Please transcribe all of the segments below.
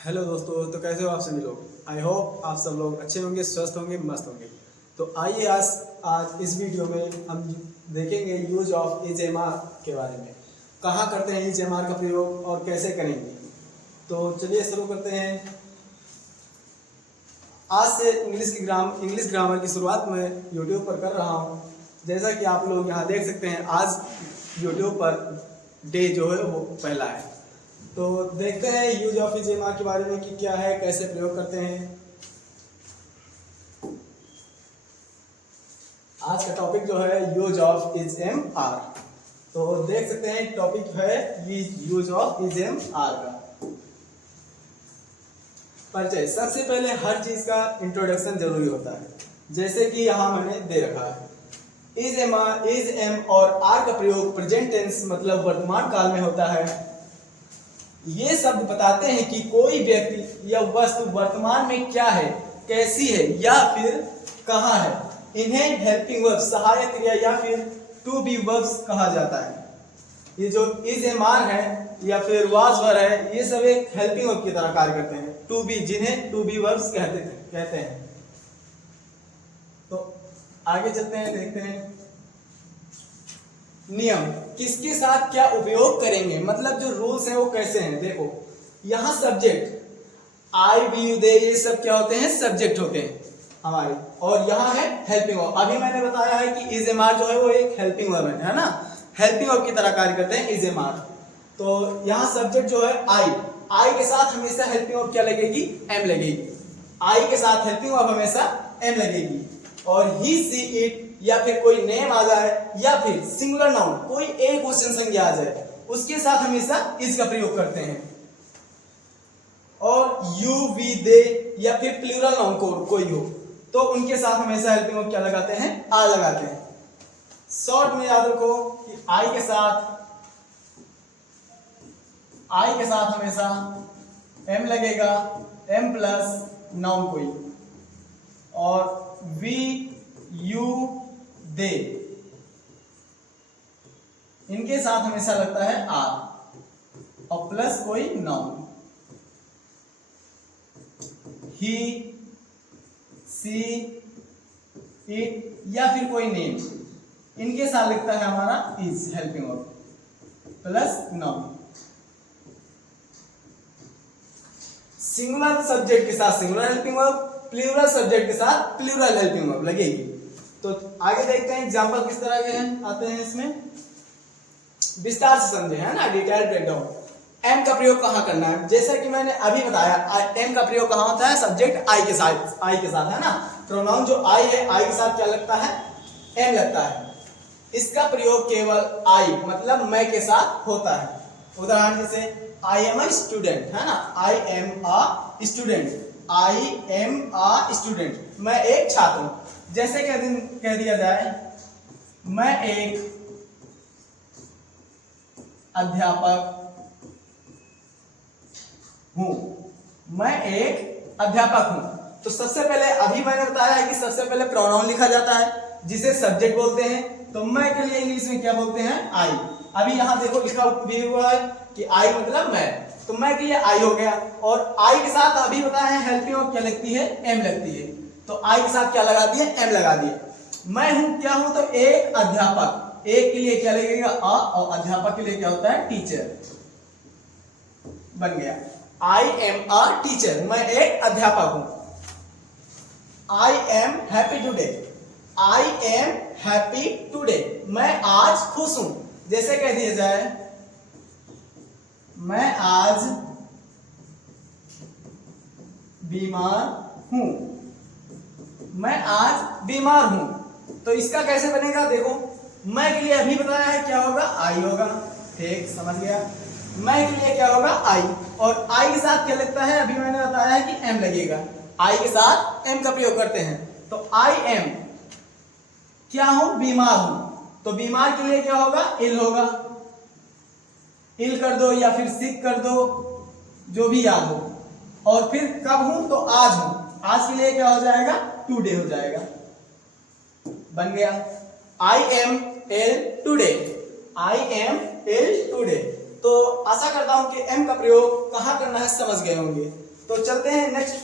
Hello दोस्तों, तो कैसे हो आप सभी लोग। आई होप आप सब लोग अच्छे होंगे, स्वस्थ होंगे, मस्त होंगे। तो आइए आज इस वीडियो में हम देखेंगे यूज ऑफ EJMR के बारे में। कहाँ करते हैं EJMR का प्रयोग और कैसे करेंगे। तो चलिए शुरू करते हैं। आज से इंग्लिश ग्रामर की शुरुआत मैं यूट्यूब पर कर रहा हूँ। जैसा कि आप लोग यहाँ देख सकते हैं, आज यूट्यूब पर डे जो है वो पहला है। तो देखते हैं यूज ऑफ EJMR के बारे में कि क्या है, कैसे प्रयोग करते हैं। आज का टॉपिक जो है यूज ऑफ EJMR। तो देख सकते हैं टॉपिक है यूज ऑफ EJMR का परिचय। सबसे पहले हर चीज का इंट्रोडक्शन जरूरी होता है, जैसे कि यहाँ मैंने दे रखा है। इज एम और आर का प्रयोग प्रेजेंट टेंस मतलब वर्तमान काल में होता है। ये शब्द बताते हैं कि कोई व्यक्ति या वस्तु वर्तमान में क्या है, कैसी है या फिर कहाँ है। इन्हें हेल्पिंग वर्ब्स सहायक क्रिया या फिर टू बी वर्ब्स कहा जाता है। ये जो इज एम आर है या फिर वाज वर है, ये सब एक हेल्पिंग वर्ब की तरह कार्य करते हैं। टू बी, जिन्हें टू बी वर्ब्स कहते हैं। तो आगे चलते हैं, देखते हैं नियम किसके साथ क्या उपयोग करेंगे, मतलब जो रूल्स हैं वो कैसे हैं। देखो यहाँ subject I we you they, ये सब क्या होते हैं, सब्जेक्ट होते हैं हमारे। और यहाँ है हेल्पिंग वर्ब। अभी मैंने बताया है कि EJMR जो है वो एक हेल्पिंग वर्ब है ना, हेल्पिंग वर्ब की तरह कार्य करते हैं EJMR। तो यहाँ सब्जेक्ट जो है आई के साथ हमेशा हेल्पिंग वर्ब क्या लगेगी, एम लगेगी। आई के साथ हेल्पिंग वर्ब हमेशा एम लगेगी। और ही सी इट या फिर कोई नेम आ जाए या फिर सिंगुलर नाउन कोई एक क्वेश्चन संज्ञा आ जाए, उसके साथ हमेशा इज का प्रयोग करते हैं। और यू वी दे या फिर प्लूरल नाउन कोई हो तो उनके साथ हमेशा हेल्पिंग वर्ब क्या लगाते हैं, आर लगाते हैं। शॉर्ट में याद रखो कि आई के साथ हमेशा एम लगेगा, एम प्लस नाउन कोई। और वी यू दे, इनके साथ हमेशा लगता है आर और प्लस कोई नाउन। ही सी इट या फिर कोई नेम, इनके साथ लिखता है हमारा is helping verb plus noun. Singular subject के साथ singular helping verb, plural subject के साथ प्लूरल हेल्पिंग वर्ब लगेगी। तो आगे देखते हैं एग्जांपल किस तरह के हैं, आते हैं इसमें विस्तार से समझे, है ना, डिटेल ब्रेकडाउन। एम का प्रयोग कहाँ करना है, जैसा कि मैंने अभी बताया, एम का प्रयोग कहाँ होता है, सब्जेक्ट आई के साथ है ना। प्रोनाउन जो आई है, आई के साथ क्या लगता है, एम लगता है। इसका प्रयोग केवल आई मतलब मैं के साथ होता है। उदाहरण जैसे आई एम अ स्टूडेंट, है ना, I am a student, I am a student, मैं एक छात्र हूं। जैसे कह दिया जाए मैं एक अध्यापक हूं, मैं एक अध्यापक हूं। तो सबसे पहले अभी मैंने बताया है कि सबसे पहले प्रोनाउन लिखा जाता है जिसे सब्जेक्ट बोलते हैं। तो मैं के लिए इंग्लिश में क्या बोलते हैं, आई। अभी यहां देखो लिखा भी हुआ है कि आई मतलब मैं, तो मैं के लिए आई हो गया। और आई के साथ अभी बताया है हेल्पिंग वर्ब क्या लगती है, एम लगती है। तो आई के साथ क्या लगा दिए, एम लगा दिए। मैं हूं क्या हूं, तो एक अध्यापक, एक के लिए क्या लगेगा अ, और अध्यापक के लिए क्या होता है, टीचर बन गया। आई एम अ टीचर, मैं एक अध्यापक हूं। I am happy today, I am happy today, मैं आज खुश हूं। जैसे कह दिया जाए मैं आज बीमार हूं, मैं आज बीमार हूं। तो इसका कैसे बनेगा, देखो मैं के लिए अभी बताया है क्या होगा, आई होगा, ठीक समझ गया। मैं के लिए क्या होगा, आई, और आई के साथ क्या लगता है, अभी मैंने बताया है कि एम लगेगा। आई के साथ एम का प्रयोग करते हैं। तो आई एम क्या हूं, बीमार हूं, तो बीमार के लिए क्या होगा, इल होगा। इल कर दो या फिर सिक कर दो, जो भी याद हो। और फिर कब हूं, तो आज हूं, आज के लिए क्या हो जाएगा, टुडे हो जाएगा, बन गया। I am ill today, I am ill today, तो आशा करता हूं कि एम का प्रयोग कहां करना है समझ गए होंगे। तो चलते हैं नेक्स्ट,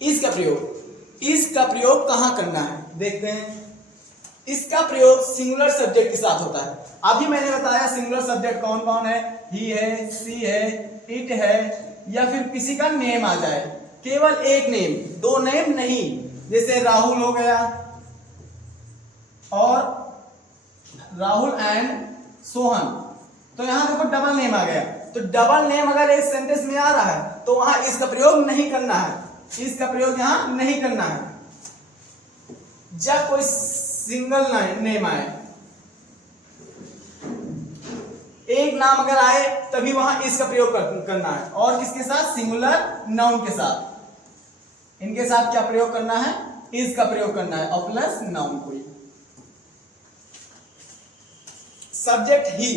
इज का प्रयोग। इज का प्रयोग कहां करना है देखते हैं। इसका प्रयोग सिंगुलर सब्जेक्ट के साथ होता है। अभी मैंने बताया सिंगुलर सब्जेक्ट कौन कौन है, ही है, सी है, इट है, या फिर किसी का नेम आ जाए, केवल एक नेम, दो नेम नहीं, जैसे राहुल हो गया और राहुल एंड सोहन, तो यहां देखो डबल नेम आ गया। तो डबल नेम अगर एक सेंटेंस में आ रहा है तो वहां इसका प्रयोग नहीं करना है, इसका प्रयोग यहां नहीं करना है। जब कोई सिंगल नेम आए, एक नाम अगर आए तभी वहां इसका प्रयोग करना है, और किसके साथ, सिंगुलर नाउन के साथ। इनके साथ क्या प्रयोग करना है, इज का प्रयोग करना है, और प्लस नाउन कोई। सब्जेक्ट ही,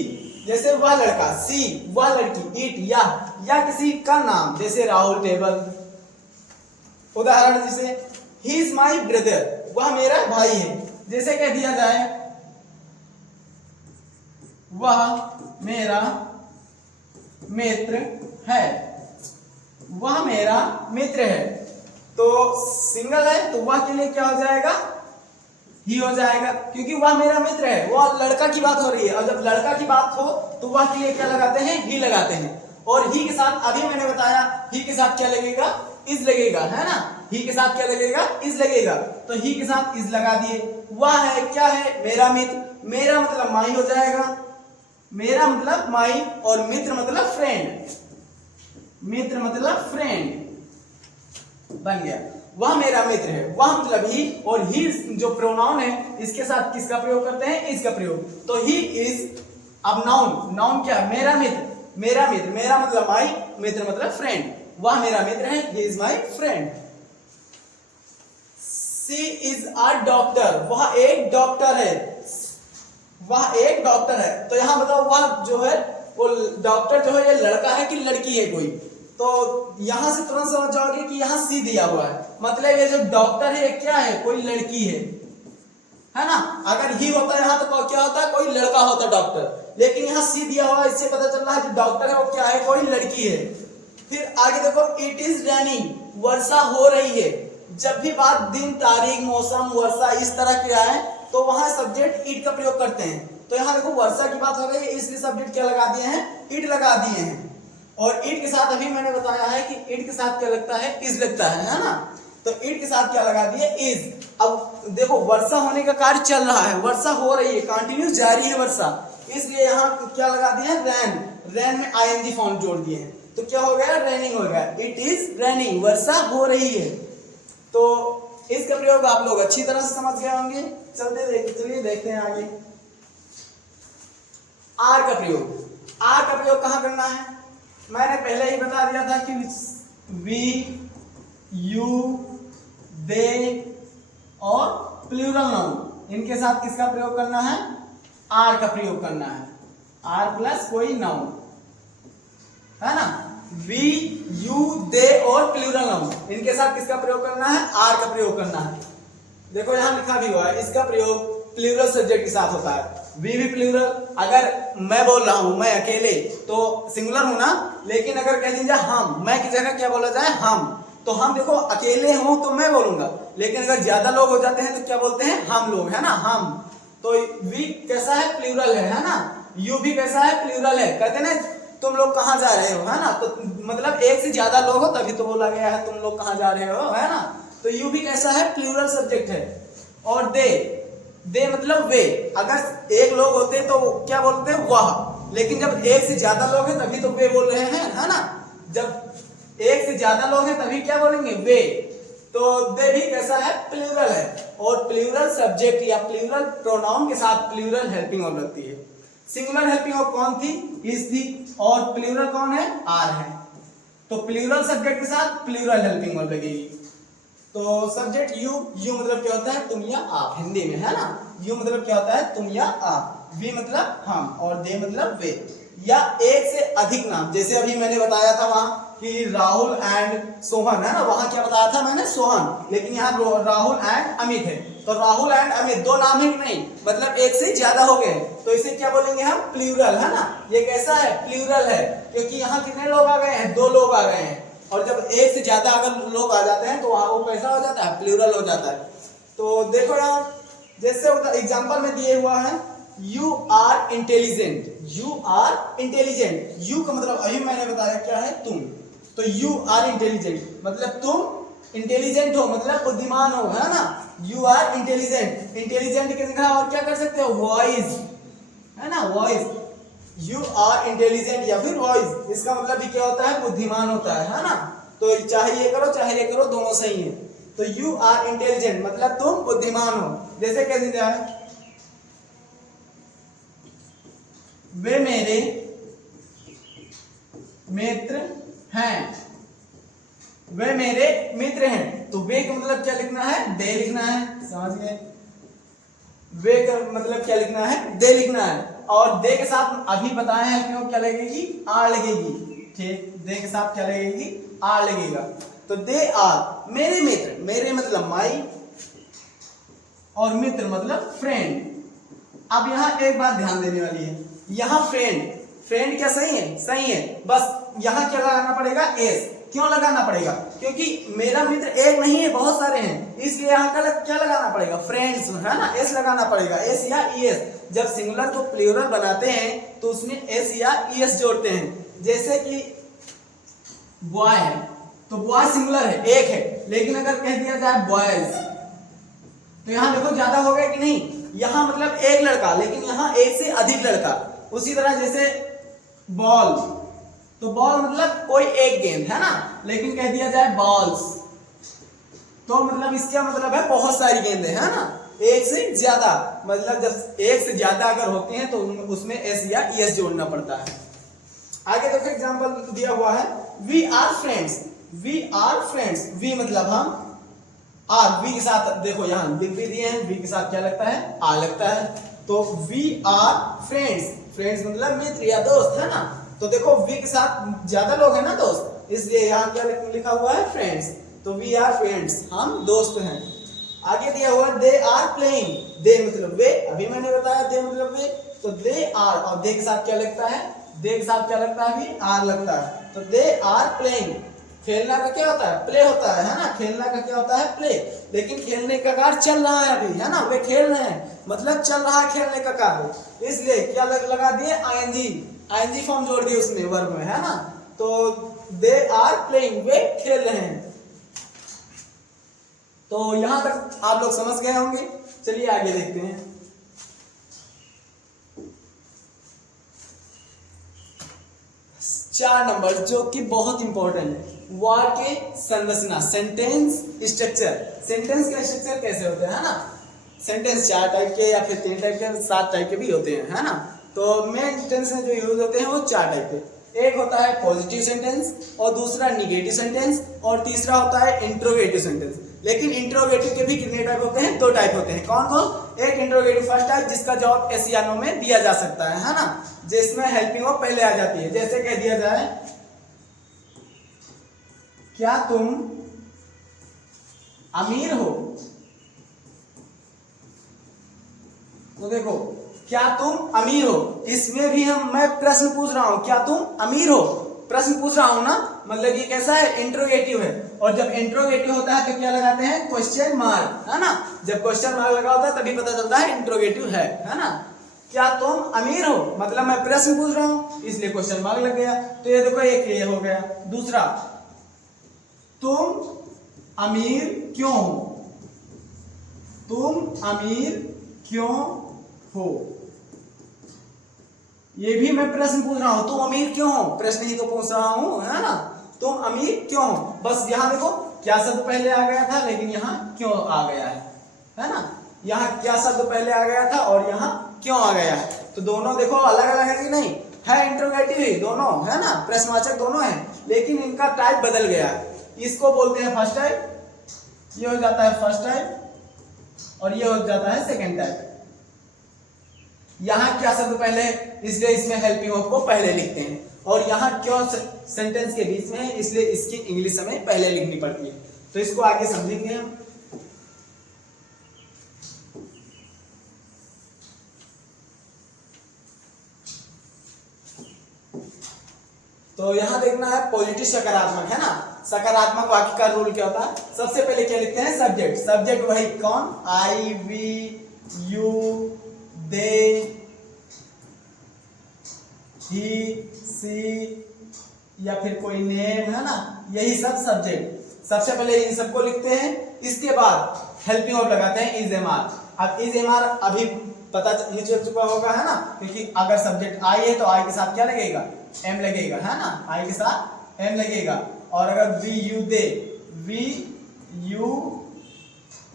जैसे वह लड़का, सी वह लड़की, इट या किसी का नाम, जैसे राहुल टेबल। उदाहरण जैसे ही इज माई ब्रदर, वह मेरा भाई है। जैसे कह दिया जाए वह मेरा मित्र है, वह मेरा मित्र है। तो सिंगल है तो वह के लिए क्या हो जाएगा, ही हो जाएगा, क्योंकि वह मेरा मित्र है, वह लड़का की बात हो रही है। और जब लड़का की बात हो तो वह के लिए क्या लगाते हैं, ही लगाते हैं। और ही के साथ अभी मैंने बताया, ही के साथ क्या लगेगा, इज लगेगा, है ना। ही के साथ क्या लगेगा, इज लगेगा। तो ही के साथ इज लगा दिए। वह है, क्या है, मेरा मित्र, मेरा मतलब माई हो जाएगा, मेरा मतलब माई, और मित्र मतलब फ्रेंड, मित्र मतलब फ्रेंड बन गया। वह मेरा मित्र है, वह मतलब ही, और ही जो प्रोनाउन है इसके साथ किसका प्रयोग करते हैं, इज का प्रयोग। तो ही इज, अब नाउन, नाउन क्या, मेरा मित्र, मेरा मित्र, मेरा मतलब माई, मित्र मतलब फ्रेंड। वह मेरा मित्र है, he is my friend. She is a doctor, वह एक डॉक्टर है, वह एक डॉक्टर है। तो यहां बताओ वह जो है, वो डॉक्टर जो है ये लड़का है कि लड़की है कोई। तो यहां से तुरंत समझ जाओगे कि यहाँ सी दिया हुआ है, मतलब ये जो डॉक्टर है क्या है, कोई लड़की है ना। अगर ही होता है यहाँ तो क्या होता है, कोई लड़का होता डॉक्टर, लेकिन यहाँ सी दिया हुआ है, इससे पता चल रहा है जो डॉक्टर है वो क्या है, कोई लड़की है। फिर आगे देखो, इट इज रेनिंग, वर्षा हो रही है। जब भी बात दिन, तारीख, मौसम, वर्षा इस तरह के आए तो वहां सब्जेक्ट इट का प्रयोग करते हैं। तो यहाँ देखो वर्षा की बात हो रही है, इसलिए सब्जेक्ट क्या लगा दिए हैं, इट लगा दिए हैं। और इट के साथ अभी मैंने बताया है कि इट के साथ क्या लगता है, इज लगता है ना। तो इट के साथ क्या लगा दिए, इज। अब देखो वर्षा होने का कार्य चल रहा है, वर्षा हो रही है, कंटिन्यूस जारी है वर्षा, इसलिए यहाँ क्या लगा दिए, रैन, रैन में आईएनजी फॉर्म जोड़ दिए हैं। तो क्या हो गया, रेनिंग हो गया, इट इज रेनिंग, वर्षा हो रही है। तो इसका प्रयोग आप लोग अच्छी तरह से समझ गए होंगे। चलिए देखते हैं आगे। आर का प्रयोग, आर का प्रयोग कहां करना है, मैंने पहले ही बता दिया था कि वी, यू, दे और प्लूरल नाउन, इनके साथ किसका प्रयोग करना है, आर का प्रयोग करना है। आर प्लस कोई नाउन, है ना। वी, यू, दे और प्लूरल नाउन, इनके साथ किसका प्रयोग करना है, आर का प्रयोग करना है। देखो यहां लिखा भी हुआ है, इसका प्रयोग प्लूरल सब्जेक्ट के साथ होता है। वी भी प्लूरल, अगर मैं बोल रहा हूं मैं अकेले तो सिंगुलर हूं ना, लेकिन अगर कह दीजिए हम, मैं की जगह क्या बोला जाए, हम, तो हम देखो अकेले हो तो मैं बोलूंगा, लेकिन अगर ज्यादा लोग हो जाते हैं तो क्या बोलते हैं, हम लोग, है ना, हम। तो वी कैसा है, प्लूरल है ना। यू भी कैसा है, प्लूरल है। कहते ना तुम लोग कहाँ जा रहे हो, है ना, तो मतलब एक से ज्यादा लोग हो तभी तो बोला गया है तुम लोग कहाँ जा रहे हो, है ना। तो यू भी कैसा है, प्लूरल सब्जेक्ट है। और दे, दे मतलब वे, अगर एक लोग होते तो क्या बोलते हैं, वह, लेकिन जब एक से ज्यादा लोग हैं तभी तो वे बोल रहे हैं, है ना। जब एक से ज्यादा लोग हैं तभी क्या बोलेंगे, वे। तो दे भी कैसा है, प्लूरल है। और प्लूरल सब्जेक्ट या प्लूरल प्रोनाउन के साथ प्लूरल हेल्पिंग वर्ब लगती है। सिंगुलर हेल्पिंग वर्ब कौन थी, इज थी, और प्लूरल कौन है, आर है। तो प्लूरल सब्जेक्ट के साथ प्लूरल हेल्पिंग वर्ब लगेगी। तो सब्जेक्ट यू, यू मतलब क्या होता है, तुम या आप, हिंदी में, है ना। यू मतलब क्या होता है, तुम या आप। वी मतलब हम, और दे मतलब वे। या एक से अधिक नाम, जैसे अभी मैंने बताया था वहां कि राहुल एंड सोहन है ना, वहां क्या बताया था मैंने, सोहन, लेकिन यहाँ राहुल एंड अमित है, तो राहुल एंड अमित दो नाम है कि नहीं, मतलब एक से ज्यादा हो गए, तो इसे क्या बोलेंगे हम, प्लूरल, है ना। ये कैसा है, प्लूरल है, क्योंकि यहाँ कितने लोग आ गए हैं, 2 लोग आ गए हैं, और जब एक से ज्यादा अगर लोग आ जाते हैं तो वहां वो कैसा हो जाता है, प्लूरल हो जाता है। तो देखो यहाँ जैसे एग्जाम्पल में दिए हुआ है, you are intelligent, you are intelligent, you का मतलब अभी मैंने बताया क्या है, तुम, तो यू आर इंटेलिजेंट मतलब तुम इंटेलिजेंट हो, मतलब बुद्धिमान हो, है ना, यू आर इंटेलिजेंट, इंटेलिजेंट के जगह और क्या कर सकते हो, वॉइस, है ना, वॉइस, यू आर इंटेलिजेंट या फिर वॉइस, इसका मतलब भी क्या होता है, बुद्धिमान होता है ना, तो चाहे ये करो दोनों सही है। तो यू आर इंटेलिजेंट मतलब तुम बुद्धिमान हो, जैसे कैसे जाए, वे मेरे मित्र हैं, वे मेरे मित्र हैं, तो वे का मतलब क्या लिखना है, दे लिखना है, समझ गए, वे का मतलब क्या लिखना है, दे लिखना है, और दे के साथ अभी बताया है क्यों क्या लगेगी, आर लगेगी, ठीक, दे के साथ क्या लगेगी, आर लगेगा, तो दे आर मेरे मित्र, मेरे मतलब माई, और मित्र मतलब फ्रेंड। अब यहाँ एक बात ध्यान देने वाली है, यहाँ फ्रेंड, फ्रेंड क्या सही है, सही है, बस यहाँ क्या लगाना पड़ेगा, एस, क्यों लगाना पड़ेगा, क्योंकि मेरा मित्र एक नहीं है, बहुत सारे हैं, इसलिए यहाँ का क्या लगाना पड़ेगा, फ्रेंड्स, है ना, एस लगाना पड़ेगा, एस या ईएस, जब सिंगुलर को प्लूरल बनाते हैं तो उसमें एस या ईएस जोड़ते हैं, जैसे कि बॉय है तो बॉय सिंगुलर है, एक है, लेकिन अगर कह दिया जाए बॉयज तो यहाँ देखो ज्यादा हो गया कि नहीं, यहाँ मतलब एक लड़का, लेकिन यहाँ एक से अधिक लड़का। उसी तरह जैसे बॉल, तो बॉल मतलब कोई एक गेंद, है ना, लेकिन कह दिया जाए बॉल्स तो मतलब इसका मतलब है बहुत सारी गेंदें, है ना, एक से ज्यादा, मतलब जब एक से ज्यादा अगर होती हैं तो उसमें एस या ईएस जोड़ना पड़ता है। आगे देखो एग्जांपल दिया हुआ है, we are friends, we are friends, we मतलब हम, आर, वी के साथ देखो यहाँ लिख भी दिए हैं, वी के साथ क्या लगता है, आर लगता है, तो वी आर फ्रेंड्स, फ्रेंड्स मतलब मित्र या दोस्त, है ना, तो देखो वी के साथ ज्यादा लोग हैं ना दोस्त, इसलिए यहाँ क्या लिखा हुआ है, फ्रेंड्स, तो वी आर फ्रेंड्स, हम दोस्त हैं। आगे दिया हुआ दे आर प्लेइंग, दे मतलब वे, अभी मैंने बताया दे मतलब वे, तो दे आर, और दे के साथ क्या लगता है, दे के साथ क्या लगता है, अभी आर लगता है, तो दे आर प्लेइंग, खेलना का क्या होता है, प्ले होता है ना, खेलना का क्या होता है, प्ले, लेकिन खेलने का कार्य चल रहा है अभी, है ना, वे खेल रहे हैं, मतलब चल रहा है खेलने का कार्य, इसलिए क्या लगा दिए, आईएनजी, आईएनजी फॉर्म जोड़ दिए उसमें वर्ब में, है ना, तो दे आर प्लेइंग, वे खेल रहे हैं। तो यहां तक आप लोग समझ गए होंगे, चलिए आगे देखते हैं। चार नंबर जो कि बहुत इंपॉर्टेंट है, वाक्य संरचना, सेंटेंस स्ट्रक्चर, सेंटेंस का स्ट्रक्चर कैसे होते हैं, है ना, सेंटेंस 4 टाइप के या फिर 3 टाइप के, 7 टाइप के भी होते हैं, है ना, तो मेन टेंस में जो यूज होते हैं वो 4 टाइप के, एक होता है पॉजिटिव सेंटेंस, और दूसरा निगेटिव सेंटेंस, और तीसरा होता है इंट्रोगेटिव सेंटेंस। लेकिन इंट्रोगेटिव के भी कितने टाइप होते हैं, 2 टाइप होते हैं, कौन कौन, एक इंट्रोगेटिव फर्स्ट टाइप जिसका जवाब एस या नो में दिया जा सकता है ना, जिसमें हेल्पिंग वर्ब पहले आ जाती है, जैसे कह दिया जाए क्या तुम अमीर हो, तो देखो क्या तुम अमीर हो, इसमें भी मैं प्रश्न पूछ रहा हूं, क्या तुम अमीर हो, प्रश्न पूछ रहा हूं ना, मतलब ये कैसा है, इंट्रोगेटिव है, और जब इंट्रोगेटिव होता है तो क्या लगाते हैं, क्वेश्चन मार्क, है ना, जब क्वेश्चन मार्क लगा होता है तभी पता चलता है इंट्रोगेटिव है ना, क्या तुम अमीर हो मतलब मैं प्रश्न पूछ रहा हूं इसलिए क्वेश्चन मार्क लग गया, तो ये देखो एक ये हो गया। दूसरा, तुम अमीर क्यों हो, तुम अमीर क्यों हो, ये भी मैं प्रश्न पूछ रहा हूं, तुम अमीर क्यों हो, प्रश्न ही तो पूछ रहा हूं, है ना, तुम अमीर क्यों हो, बस यहाँ देखो क्या शब्द पहले आ गया था, लेकिन यहाँ क्यों आ गया है ना, यहाँ क्या शब्द पहले आ गया था और यहाँ क्यों आ गया है, तो दोनों देखो अलग अलग है कि नहीं, है इंट्रोगेटिव ही दोनों, है ना, प्रश्नवाचक दोनों है, लेकिन इनका टाइप बदल गया है, इसको बोलते हैं फर्स्ट टाइप, ये हो जाता है फर्स्ट टाइप, और ये हो जाता है सेकेंड टाइप। यहाँ क्या शब्द पहले है, इसलिए इसमें हेल्पिंग वर्ब को पहले लिखते हैं। और यहाँ क्यों सेंटेंस के बीच में है, इसलिए इसकी इंग्लिश हमें पहले लिखनी पड़ती है। तो इसको आगे समझेंगे हम। तो यहाँ देखना है पॉजिटिव सकारात्मक है ना। सकारात्मक वाक्य का रूल क्या होता है, सबसे पहले क्या लिखते हैं, सब्जेक्ट। सब्जेक्ट वही कौन, आई, वी, यू, दे, ही, सी या फिर कोई नेम है ना, यही सब सब्जेक्ट। सबसे पहले इन सबको लिखते हैं, इसके बाद हेल्पिंग वर्ब लगाते हैं इज एम आर। अब इज एम आर अभी पता ही चल चुका होगा है ना, क्योंकि अगर सब्जेक्ट आई है तो आई के साथ क्या लगेगा, एम लगेगा है ना, आई के साथ एम लगेगा। और अगर we you they, we you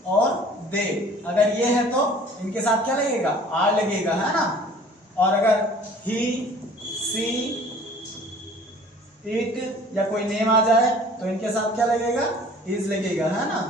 और दे अगर ये है तो इनके साथ क्या लगेगा, आर लगेगा है ना। और अगर ही, सी, इट या कोई नेम आ जाए तो इनके साथ क्या लगेगा, इज लगेगा है ना।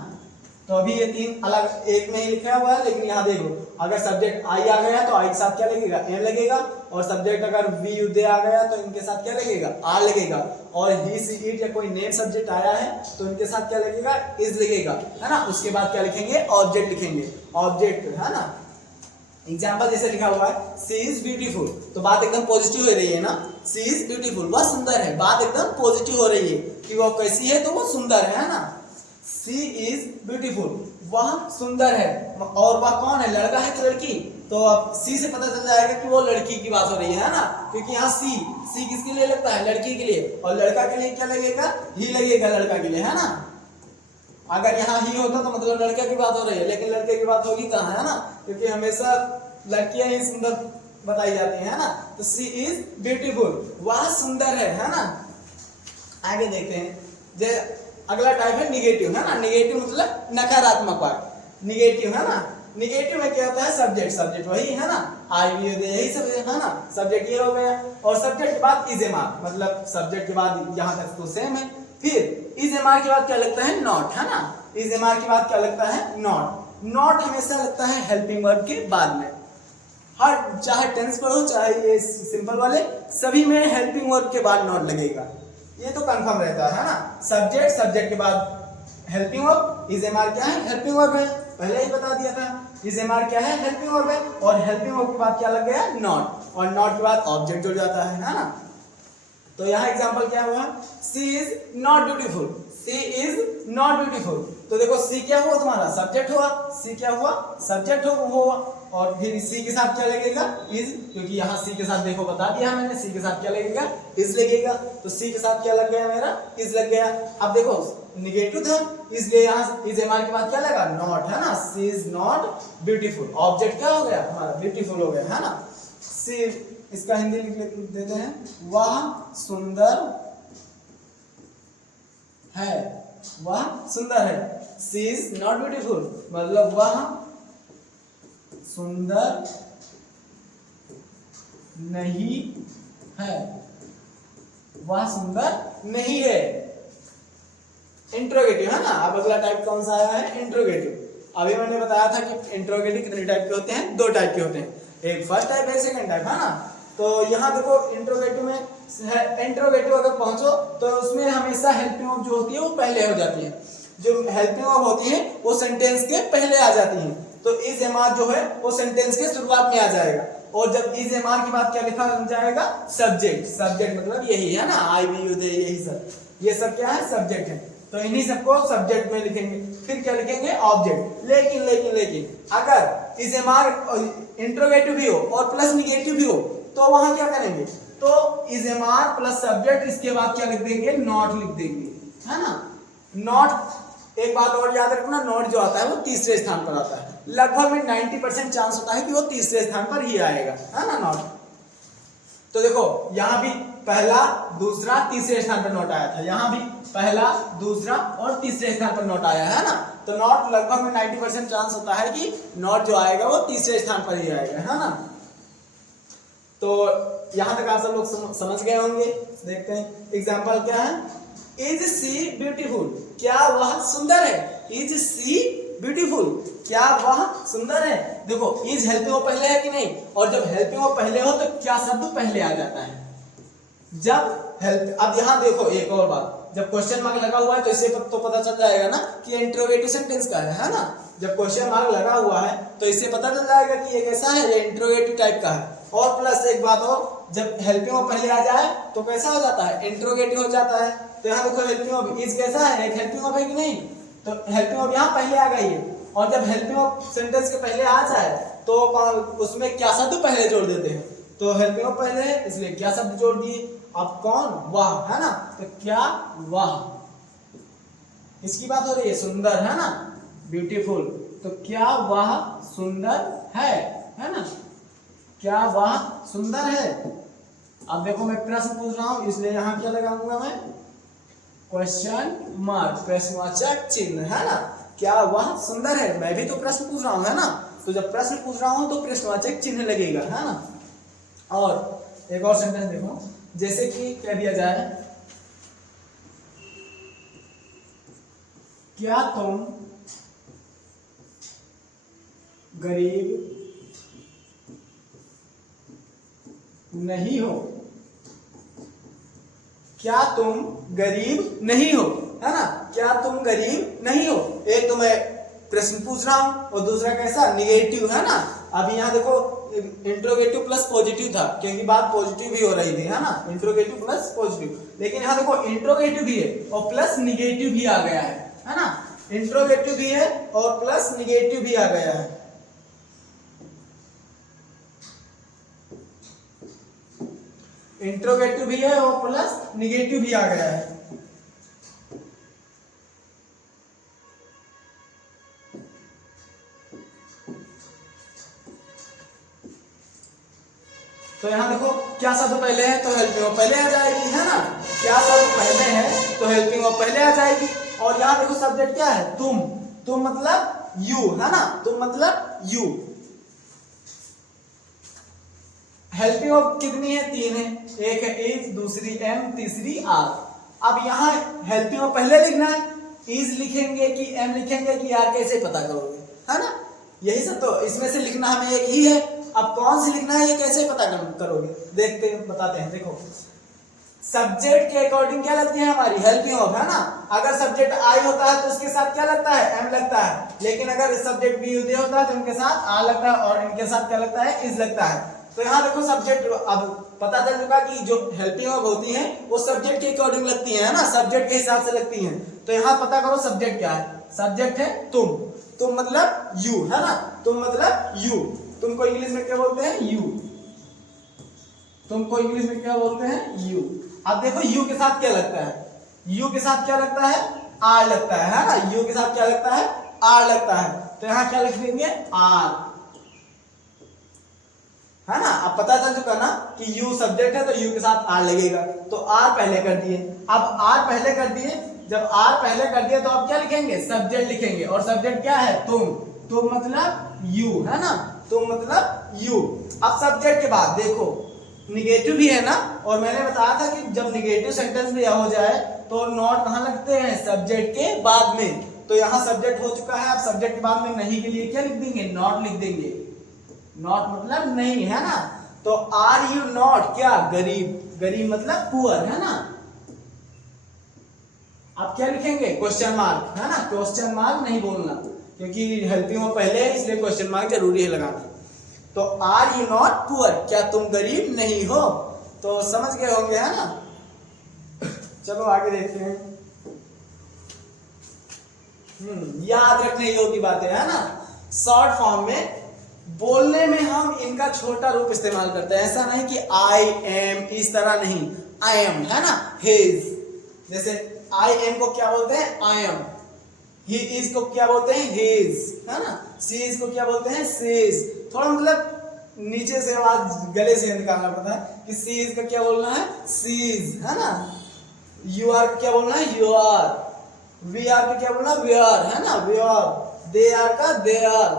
तो अभी ये तीन अलग एक में ही लिखा हुआ है, लेकिन यहाँ देखो अगर सब्जेक्ट आई आ गया तो आई के साथ क्या लगेगा, एम लगेगा। और सब्जेक्ट अगर वी यू दे आ गया तो इनके साथ क्या लगेगा, आर लगेगा। और ही, सी, इट या कोई नेम सब्जेक्ट आया है तो इनके साथ क्या लगेगा, इज लगेगा है ना। उसके बाद क्या लिखेंगे, ऑब्जेक्ट लिखेंगे, ऑब्जेक्ट है ना। एग्जाम्पल जैसे लिखा हुआ है सी इज ब्यूटीफुल, तो बात एकदम पॉजिटिव हो रही है ना, सी इज ब्यूटीफुल, वह सुंदर है, बात एकदम पॉजिटिव हो रही है कि वह कैसी है, तो वो सुंदर है ना। सी इज ब्यूटीफुल, वह सुंदर है। और वह कौन है, लड़का है कि लड़की, तो अब सी से पता चल जाएगा कि वो लड़की की बात हो रही है ना, क्योंकि यहाँ सी किसके लिए लगता है, लड़की के लिए। और लड़का के लिए क्या लगेगा, ही लगेगा लड़का के लिए है ना। अगर यहाँ ही होता तो मतलब लड़के की बात हो रही है, लेकिन लड़के की बात होगी कहाँ है ना, क्योंकि हमेशा लड़कियां ही सुंदर बताई जाती है ना। तो सी इज ब्यूटीफुल, वह सुंदर है ना। आगे देखते हैं, जे अगला टाइप है निगेटिव है ना। निगेटिव मतलब नकारात्मक वाक्य, निगेटिव है ना। निगेटिव में क्या होता है, सब्जेक्ट, सब्जेक्ट वही है ना, आई, वी, यही सब है ना, सब्जेक्ट ये हो गया। और सब्जेक्ट के बाद इज एम आर, मतलब सब्जेक्ट के बाद यहाँ तक तो सेम है। फिर इज एम आर के बाद क्या लगता है, नॉट है ना। इज एम आर के बाद क्या लगता है, नॉट। नॉट हमेशा लगता है हेल्पिंग वर्ब के बाद में। हर चाहे टेंस पढ़ो चाहे ये सिंपल वाले, सभी में हेल्पिंग वर्ब के बाद नॉट लगेगा, ये तो कंफर्म रहता है ना। सब्जेक्ट, सब्जेक्ट के बाद helping verb, is am are क्या है, हेल्पिंग वर्ब है, पहले ही बता दिया था। इज एम आर क्या है, हेल्पिंग वर्ब है। और हेल्पिंग वर्ब के बाद क्या लग गया, नॉट। और नॉट के बाद ऑब्जेक्ट जुड़ जाता है ना। तो यहाँ एग्जांपल क्या हुआ, she is not beautiful, she is not beautiful. तो देखो सी क्या हुआ तुम्हारा, सब्जेक्ट हुआ, सी क्या हुआ, सब्जेक्ट हुआ। और फिर सी के साथ क्या लगेगा, इज, क्योंकि यहाँ सी के साथ देखो बता दिया मैंने, सी के साथ क्या लगेगा, इज लगेगा। तो सी के साथ क्या लग गया मेरा, इज लग गया। अब देखो निगेटिव था, इसलिए यहाँ इज एम आर के बाद क्या लगा, नॉट है ना। सी इज नॉट ब्यूटीफुल, ऑब्जेक्ट क्या हो गया हमारा, ब्यूटीफुल हो गया है ना। सी, इसका हिंदी लिख देते हैं, वह सुंदर है, वह सुंदर है। सी इज नॉट ब्यूटीफुल मतलब वह सुंदर नहीं है, वह सुंदर नहीं है। इंट्रोगेटिव है ना। अब अगला टाइप कौन सा आया है, इंट्रोगेटिव। अभी मैंने बताया था कि इंट्रोगेटिव कितने टाइप के होते हैं, दो टाइप के होते हैं, एक फर्स्ट टाइप है, सेकंड टाइप है ना। तो यहाँ देखो इंट्रोगेटिव में, इंट्रोगेटिव अगर पहुंचो तो उसमें हमेशा हेल्पिंग वर्ब जो होती है वो पहले हो जाती है। जो हेल्पिंग वर्ब होती है वो सेंटेंस के पहले आ जाती है। तो इज एम आर जो है वो सेंटेंस के शुरुआत में आ जाएगा। और जब इज एम आर के बाद क्या लिखा जाएगा, सब्जेक्ट। सब्जेक्ट मतलब यही है ना, आई, वी, यू, दे, यही सब, ये सब क्या है, सब्जेक्ट है। तो इन्हीं सबको सब्जेक्ट में लिखेंगे। फिर क्या लिखेंगे, ऑब्जेक्ट। लेकिन अगर इज एम आर इंट्रोगेटिव भी हो और प्लस निगेटिव भी हो तो वहां क्या करेंगे, तो is am are plus subject, इसके बाद क्या लिख देंगे, नॉट लिख देंगे है ना। नॉट, एक बात और याद रखना, नॉट जो आता है वो तीसरे स्थान पर आता है। लगभग में 90% चांस होता है कि वो तीसरे स्थान पर ही आएगा है ना, नॉट। तो देखो यहाँ भी पहला, दूसरा, तीसरे स्थान पर नोट आया था, यहाँ भी पहला, दूसरा और तीसरे स्थान पर नोट आया है ना। तो नोट लगभग में 90% चांस होता है कि नोट जो आएगा वो तीसरे स्थान पर ही आएगा है ना। तो यहाँ तक आप सब लोग समझ गए होंगे। देखते हैं एग्जाम्पल क्या है, इज सी ब्यूटीफुल, क्या वह सुंदर है, इज सी ब्यूटीफुल, क्या वह सुंदर है। देखो इज हेल्पिंग वर्ब पहले है कि नहीं, और जब हेल्पिंग वर्ब पहले हो तो क्या शब्द पहले आ जाता है, जब हेल्प। अब यहाँ देखो एक और बात, जब क्वेश्चन मार्क लगा हुआ है तो इससे तो पता चल जाएगा ना कि इंट्रोगेटिव सेंटेंस का है ना। जब क्वेश्चन मार्क लगा हुआ है तो इससे पता चल जाएगा कि ये कैसा है, ये इंट्रोगेटिव टाइप का है। और प्लस एक बात और, जब हेल्पिंग वर्ब पहले आ जाए तो कैसा हो जाता है, इंट्रोगेटिव हो जाता है। तो यहाँ देखो हेल्पिंग वर्ब इज कैसा है, एक हेल्पिंग वर्ब है कि नहीं, तो हेल्पिंग वर्ब यहाँ पहले आ गई है। और जब हेल्पिंग वर्ब सेंटेंस के पहले आ जाए तो उसमें क्या शब्द पहले जोड़ देते हैं, तो हेल्पिंग वर्ब पहले है इसलिए क्या शब्द जोड़ दिए। अब कौन, वह, है ना, तो क्या वह, इसकी बात हो रही है, सुंदर है ना, ब्यूटीफुल, तो क्या वह सुंदर है ना, क्या वह सुंदर है। अब देखो मैं प्रश्न पूछ रहा हूं इसलिए यहां क्या लगाऊंगा मैं, क्वेश्चन मार्क, प्रश्नवाचक चिन्ह, है ना, क्या वह सुंदर है। मैं भी तो प्रश्न पूछ रहा हूं, है ना, तो जब प्रश्न पूछ रहा हूं तो प्रश्नवाचक चिन्ह लगेगा, है ना। और एक और सेंटेंस देखो, जैसे कि कह दिया जाए, क्या तुम गरीब नहीं हो, क्या तुम गरीब नहीं हो, है ना, क्या तुम गरीब नहीं हो। एक तो मैं प्रश्न पूछ रहा हूं और दूसरा कैसा, निगेटिव, है ना। अभी यहाँ देखो इंट्रोगेटिव प्लस पॉजिटिव था क्योंकि बात पॉजिटिव भी हो रही थी, है ना, इंट्रोगेटिव प्लस पॉजिटिव, लेकिन यहाँ देखो इंट्रोगेटिव भी है और प्लस निगेटिव भी आ गया है ना, इंट्रोगेटिव भी है और प्लस निगेटिव भी आ गया है। इंट्रोगेटिव भी है और प्लस निगेटिव भी आ गया है। तो यहां देखो क्या शब्द पहले है तो हेल्पिंग वर्ब पहले आ जाएगी, है ना, क्या शब्द पहले है तो हेल्पिंग वर्ब पहले आ जाएगी। और यहां देखो सब्जेक्ट क्या है, तुम मतलब यू, है ना, तुम मतलब यू। हेल्पिंग वर्ब कितनी है, 3 है, एक है इज, दूसरी एम, तीसरी आर। अब यहाँ हेल्पिंग वर्ब पहले लिखना है, इज लिखेंगे कि एम लिखेंगे कि आर, कैसे पता करोगे, है ना, यही सब तो इसमें से लिखना हमें एक ही है। अब कौन सी लिखना है ये कैसे पता करोगे, देखते हैं, बताते हैं। देखो सब्जेक्ट के अकॉर्डिंग क्या लगती है हमारी हेल्पिंग वर्ब, है ना। अगर सब्जेक्ट आई होता है तो उसके साथ क्या लगता है, एम लगता है, लेकिन अगर सब्जेक्ट बी होता है तो उनके साथ आर लगता है और इनके साथ क्या लगता है, इज लगता है। तो यहाँ देखो सब्जेक्ट, अब पता चल चुका कि जो हेल्पिंग वर्ब होती है वो सब्जेक्ट के अकॉर्डिंग लगती है ना, सब्जेक्ट के हिसाब से लगती है। तो यहाँ पता करो सब्जेक्ट क्या है, सब्जेक्ट है तुम मतलब यू, है ना, तुम मतलब यू। तुमको इंग्लिश में क्या बोलते हैं, यू, तुमको इंग्लिश में क्या बोलते हैं, यू। अब देखो यू के साथ क्या लगता है, यू के साथ क्या लगता है, आर लगता है ना, यू के साथ क्या लगता है, आर लगता है। तो यहाँ क्या लिख देंगे, आर, है ना। अब पता चल चुका ना कि यू सब्जेक्ट है तो यू के साथ आर लगेगा, तो आर पहले कर दिए। अब आर पहले कर दिए, जब आर पहले कर दिए तो अब क्या लिखेंगे, सब्जेक्ट लिखेंगे, और सब्जेक्ट क्या है, तुम मतलब यू, है ना, तुम मतलब यू। अब सब्जेक्ट के बाद देखो निगेटिव भी है ना, और मैंने बताया था कि जब निगेटिव सेंटेंस भी हो जाए तो नॉट कहाँ लगते हैं, सब्जेक्ट के बाद में। तो यहाँ सब्जेक्ट हो चुका है, अब सब्जेक्ट के बाद में नहीं के लिए क्या लिख देंगे, नॉट लिख देंगे, नॉट मतलब नहीं, है ना। तो आर यू नॉट क्या, गरीब, गरीब मतलब पुअर, है ना। आप क्या लिखेंगे, क्वेश्चन मार्क, है ना, क्वेश्चन मार्क नहीं बोलना क्योंकि हेल्पिंग वर्ब पहले है इसलिए क्वेश्चन मार्क जरूरी है लगाना। तो आर यू नॉट पुअर, क्या तुम गरीब नहीं हो। तो समझ गए होंगे, है ना। चलो आगे देखते हैं। याद रखने योग्य बातें, है ना। शॉर्ट फॉर्म में बोलने में हम इनका छोटा रूप इस्तेमाल करते हैं, ऐसा नहीं कि आई एम, इस तरह नहीं, आई एम, है ना, हिज। जैसे आई एम को क्या बोलते हैं, आई एम। ही इज को क्या बोलते हैं, हिज, है ना। सी इज को क्या बोलते हैं, सीज। थोड़ा मतलब नीचे से आवाज गले से निकालना पड़ता है कि सी इज का क्या बोलना है, सीज, है ना। यू आर का क्या बोलना है, यू आर। वी आर का क्या बोलना है, वी आर, है ना, वी आर। दे आर का दे आर।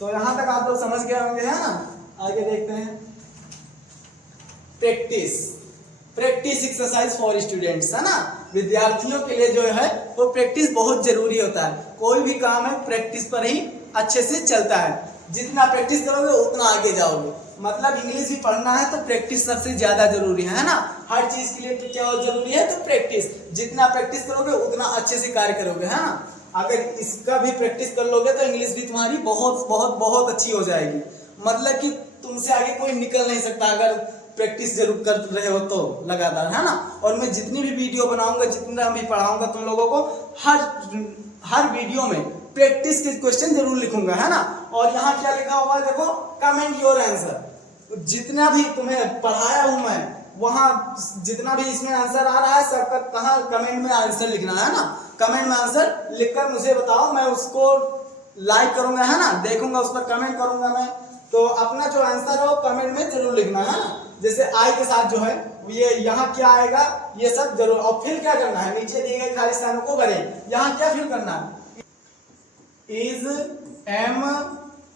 तो यहां तक आप लोग समझ गए होंगे, है ना। आगे देखते हैं, practice. Practice exercise for students, है ना। विद्यार्थियों के लिए जो है वो प्रैक्टिस बहुत जरूरी होता है। कोई भी काम है प्रैक्टिस पर ही अच्छे से चलता है। जितना प्रैक्टिस करोगे उतना आगे जाओगे। मतलब इंग्लिश भी पढ़ना है तो प्रैक्टिस सबसे ज्यादा जरूरी है ना। हर चीज के लिए क्या जरूरी है, तो प्रैक्टिस। जितना प्रैक्टिस करोगे उतना अच्छे से कार्य करोगे, है ना। अगर इसका भी प्रैक्टिस कर लोगे तो इंग्लिश भी तुम्हारी बहुत बहुत बहुत अच्छी हो जाएगी। मतलब कि तुमसे आगे कोई निकल नहीं सकता अगर प्रैक्टिस जरूर कर रहे हो तो लगातार, है ना। और मैं जितनी भी वीडियो बनाऊंगा, जितना भी पढ़ाऊंगा तुम लोगों को, हर वीडियो में प्रैक्टिस के क्वेश्चन जरूर लिखूंगा, है ना। और यहाँ क्या लिखा हुआ है देखो, कमेंट योर आंसर। जितना भी तुम्हें पढ़ाया हूं मैं, वहां जितना भी इसमें आंसर आ रहा है सबका कहाँ कमेंट में आंसर लिखना है ना। कमेंट में आंसर लिखकर मुझे बताओ, मैं उसको लाइक करूंगा, है ना। देखूंगा, उस पर कमेंट करूंगा मैं। तो अपना जो आंसर है वो कमेंट में जरूर लिखना, है ना। जैसे आई के साथ जो है ये यहाँ क्या आएगा ये सब जरूर। और फिल क्या करना है, नीचे दिए गए खाली स्थानों को भरें। यहाँ क्या फिल करना है, इज, एम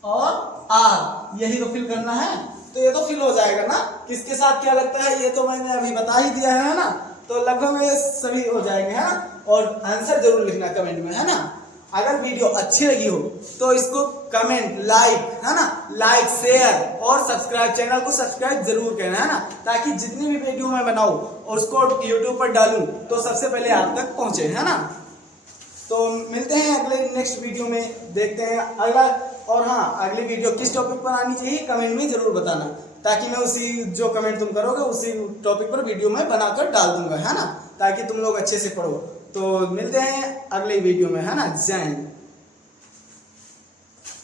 और आर, यही तो फिल करना है। तो ये तो फिल हो जाएगा ना। किसके साथ क्या लगता है ये तो मैंने अभी बता ही दिया है ना। तो लगभग ये सभी हो जाएंगे, है ना। और आंसर जरूर लिखना कमेंट में, है ना। अगर वीडियो अच्छी लगी हो तो इसको कमेंट, लाइक, है ना, लाइक, शेयर और सब्सक्राइब, चैनल को सब्सक्राइब जरूर करना, है ना। ताकि जितनी भी वीडियो मैं बनाऊं और उसको यूट्यूब पर डालूं तो सबसे पहले आप तक पहुंचे, है ना। तो मिलते हैं अगले नेक्स्ट वीडियो में, देखते हैं अगला। और हाँ, अगली वीडियो किस टॉपिक पर आनी चाहिए कमेंट में जरूर बताना, ताकि मैं उसी जो कमेंट तुम करोगे उसी टॉपिक पर वीडियो में बनाकर डाल दूंगा, है ना। ताकि तुम लोग अच्छे से पढ़ो। तो मिलते हैं अगले वीडियो में, है ना। जय हिंद।